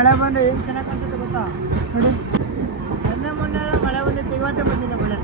ಮಳೆ ಬಂದು ಏನು ಚೆನ್ನಾಗಿ ಕಾಣ್ತದೆ ಗೊತ್ತಾ ನೋಡಿ. ಮೊನ್ನೆ ಮಳೆ ಬಂದಿತ್ತು, ಇವತ್ತೇ ಬಂದಿಲ್ಲ ಮಳೆ.